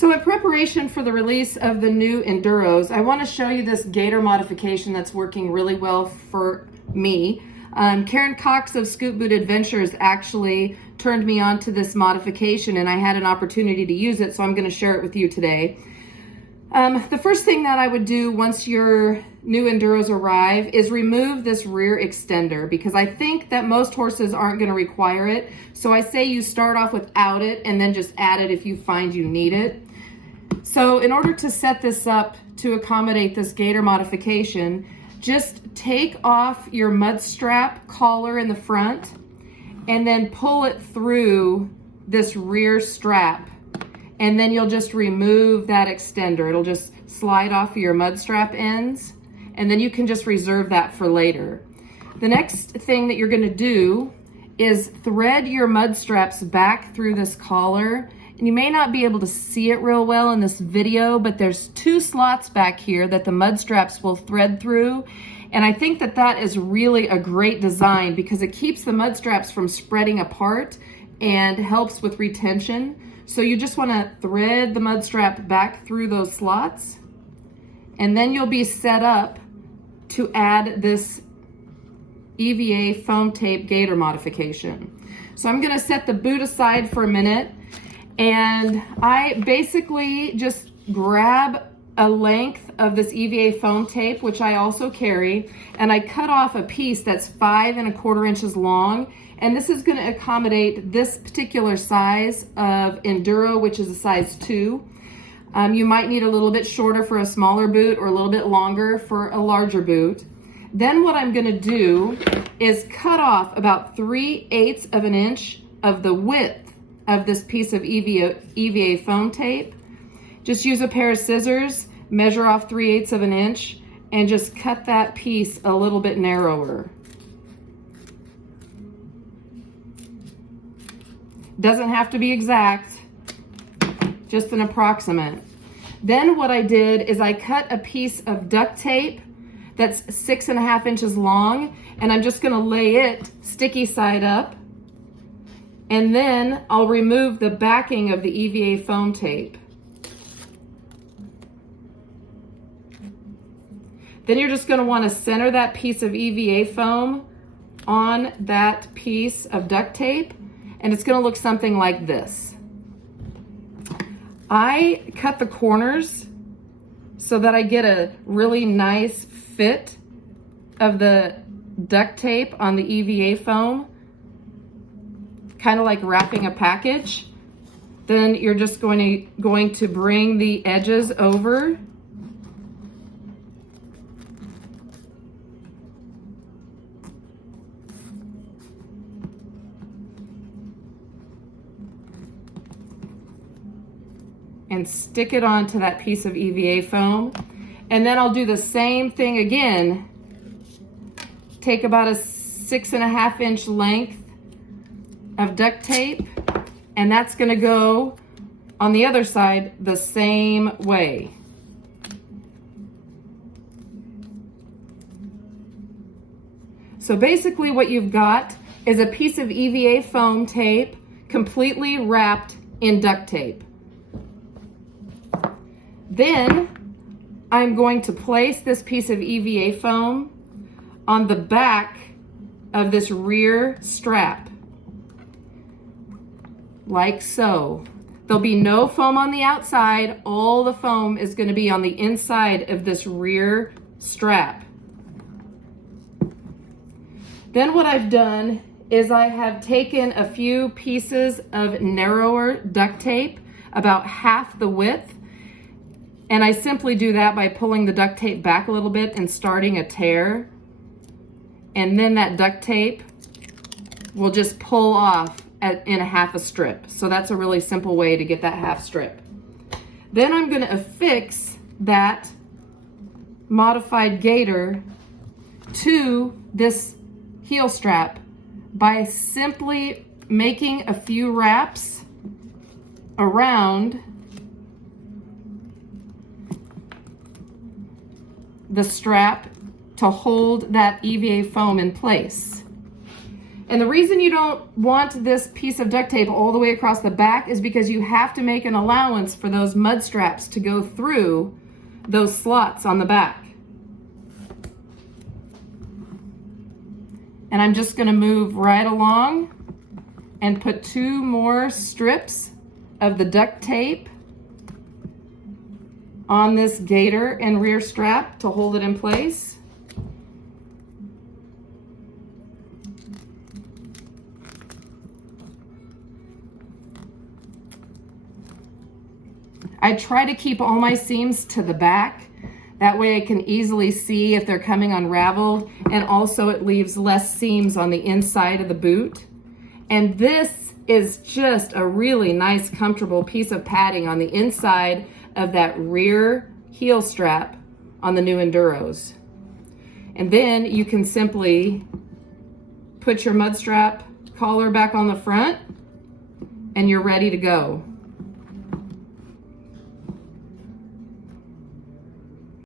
So in preparation for the release of the new Enduros, I want to show you this gaiter modification that's working really well for me. Karen Cox of Scoop Boot Adventures actually turned me on to this modification, and I had an opportunity to use it, so I'm going to share it with you today. The first thing that I would do once your new Enduros arrive is remove this rear extender, because I think that most horses aren't going to require it. So I say you start off without it and then just add it if you find you need it. So in order to set this up to accommodate this gaiter modification, just take off your mud strap collar in the front and then pull it through this rear strap. And then you'll just remove that extender. It'll just slide off your mud strap ends, and then you can just reserve that for later. The next thing that you're gonna do is thread your mud straps back through this collar. And you may not be able to see it real well in this video, but there's 2 slots back here that the mud straps will thread through. And I think that that is really a great design because it keeps the mud straps from spreading apart and helps with retention. So you just want to thread the mud strap back through those slots, and then you'll be set up to add this EVA foam tape gaiter modification. So I'm going to set the boot aside for a minute, and I basically just grab a length of this EVA foam tape, which I also carry, and I cut off a piece that's 5 1/4 inches long. And this is going to accommodate this particular size of Enduro, which is a size 2. You might need a little bit shorter for a smaller boot or a little bit longer for a larger boot. Then what I'm going to do is cut off about 3/8 of an inch of the width of this piece of EVA foam tape. Just use a pair of scissors, measure off 3/8 of an inch, and just cut that piece a little bit narrower. Doesn't have to be exact, just an approximate. Then what I did is I cut a piece of duct tape that's 6 1/2 inches long, and I'm just gonna lay it sticky side up, and then I'll remove the backing of the EVA foam tape. Then you're just gonna wanna center that piece of EVA foam on that piece of duct tape, and it's gonna look something like this. I cut the corners so that I get a really nice fit of the duct tape on the EVA foam, kind of like wrapping a package. Then you're just going to bring the edges over . And stick it onto that piece of EVA foam. And then I'll do the same thing again. Take about a 6 1/2 inch length of duct tape, and that's gonna go on the other side the same way. So basically what you've got is a piece of EVA foam tape completely wrapped in duct tape. Then I'm going to place this piece of EVA foam on the back of this rear strap, like so. There'll be no foam on the outside. All the foam is going to be on the inside of this rear strap. Then what I've done is I have taken a few pieces of narrower duct tape, about half the width, and I simply do that by pulling the duct tape back a little bit and starting a tear. And then that duct tape will just pull off in a half a strip. So that's a really simple way to get that half strip. Then I'm gonna affix that modified gaiter to this heel strap by simply making a few wraps around the strap to hold that EVA foam in place. And the reason you don't want this piece of duct tape all the way across the back is because you have to make an allowance for those mud straps to go through those slots on the back. And I'm just gonna move right along and put 2 more strips of the duct tape on this gaiter and rear strap to hold it in place. I try to keep all my seams to the back. That way I can easily see if they're coming unraveled, and also it leaves less seams on the inside of the boot. And this is just a really nice, comfortable piece of padding on the inside of that rear heel strap on the new Enduros. And then you can simply put your mud strap collar back on the front and you're ready to go.